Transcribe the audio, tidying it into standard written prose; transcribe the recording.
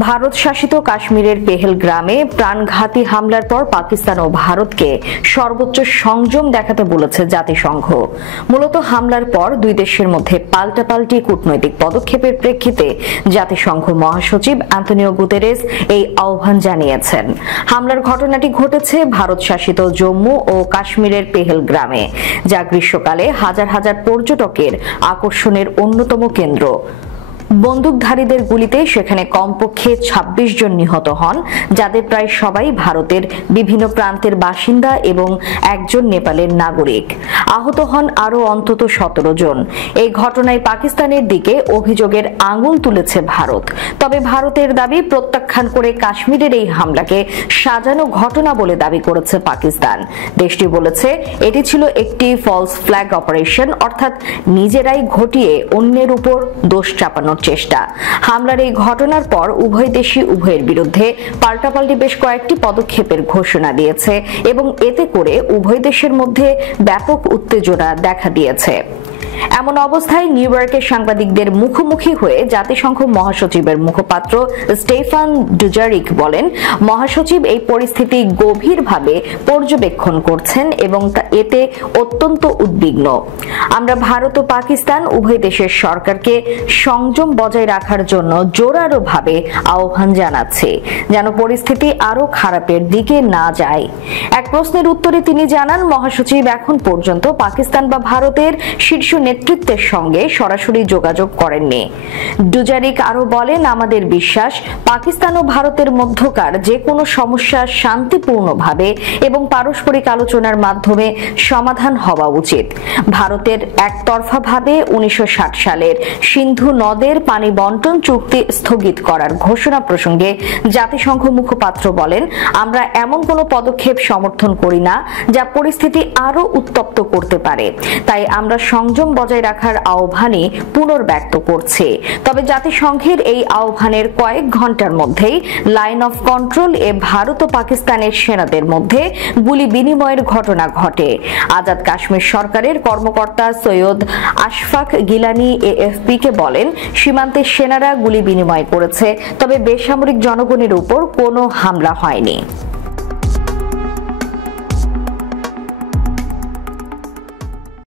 ভারত শাসিত কাশ্মীরের পেহেলগ্রামে প্রাণঘাতী হামলার পর পাকিস্তান ও ভারতকে সর্বোচ্চ সংযম দেখাতে বলেছে জাতিসংঘ। মূলত হামলার পর দুই দেশের মধ্যে পাল্টাপাল্টি কূটনৈতিক পদক্ষেপের প্রেক্ষিতে জাতিসংঘ মহাসচিব অ্যান্টনিও গুতেরেস এই আহ্বান জানিয়েছেন। হামলার ঘটনাটি ঘটেছে ভারত শাসিত জম্মু ও কাশ্মীরের পেহেলগ্রামে, যা গ্রীষ্মকালে হাজার হাজার পর্যটকের আকর্ষণের অন্যতম কেন্দ্র। বন্দুকধারীদের গুলিতে সেখানে কমপক্ষে ২৬ জন নিহত হন, যাদের প্রায় সবাই ভারতের বিভিন্ন প্রান্তের বাসিন্দা এবং একজন নেপালের নাগরিক। আহত হন আরও অন্তত ১৭ জন। এই ঘটনায় পাকিস্তানের দিকে অভিযোগের আঙুল তুলেছে ভারত। তবে ভারতের দাবি প্রত্যাখ্যান করে কাশ্মীরের এই হামলাকে সাজানো ঘটনা বলে দাবি করেছে পাকিস্তান। দেশটি বলেছে এটি ছিল একটি ফলস ফ্ল্যাগ অপারেশন, অর্থাৎ নিজেরাই ঘটিয়ে অন্যের উপর দোষ চাপানোর চেষ্টা। হামলার এই ঘটনার পর উভয় দেশই উভয়ের বিরুদ্ধে পাল্টাপাল্টি বেশ কয়েকটি পদক্ষেপের ঘোষণা দিয়েছে এবং এতে করে উভয় দেশের মধ্যে ব্যাপক উত্তেজনা দেখা দিয়েছে। এমন অবস্থায় নিউ ইয়র্কে সাংবাদিকদের মুখোমুখি হয়ে জাতিসংঘ মহাসচিবের মুখপাত্র স্টেফান ডুজারিক বলেন, মহাসচিব এই পরিস্থিতি গভীরভাবে পর্যবেক্ষণ করছেন এবং এতে অত্যন্ত উদ্বিগ্ন। আমরা ভারত ও পাকিস্তান উভয় দেশের সরকারকে সংযম বজায় রাখার জন্য জোরালোভাবে আহ্বান জানাচ্ছি, যেন পরিস্থিতি আরও খারাপের দিকে না যায়। এক প্রশ্নের উত্তরে তিনি জানান, মহাসচিব এখন পর্যন্ত পাকিস্তান বা ভারতের শীর্ষ নেতৃত্বের সঙ্গে সরাসরি যোগাযোগ করেননি। ডুজারিক আরো বলেন, আমাদের বিশ্বাস পাকিস্তান ও ভারতের মধ্যকার যে কোনো সমস্যা শান্তিপূর্ণভাবে এবং পারস্পরিক আলোচনার মাধ্যমে সমাধান হওয়া উচিত। ভারতের একতরফাভাবে ১৯৬০ সালের সিন্ধু নদের পানি বন্টন চুক্তি স্থগিত করার ঘোষণা প্রসঙ্গে জাতিসংঘ মুখপাত্র বলেন, আমরা এমন কোনো পদক্ষেপ সমর্থন করি না যা পরিস্থিতি আরো উত্তপ্ত করতে পারে। তাই আমরা সংযম বজায় রাখার আহ্বানই পুনর্ব্যক্ত করছে। তবে জাতিসংঘের এই আহ্বানের কয়েক ঘন্টার মধ্যেই লাইন অফ কন্ট্রোল এ ভারত ও পাকিস্তানের সেনাদের মধ্যে গুলি বিনিময়ের ঘটনা ঘটে। আজাদ কাশ্মীর সরকারের কর্মকর্তা সৈয়দ আশফাক গিলানি এএফপি কে বলেন, সীমান্তের সেনারা গুলি বিনিময় করেছে, তবে বেসামরিক জনগণের উপর কোনো হামলা হয়নি।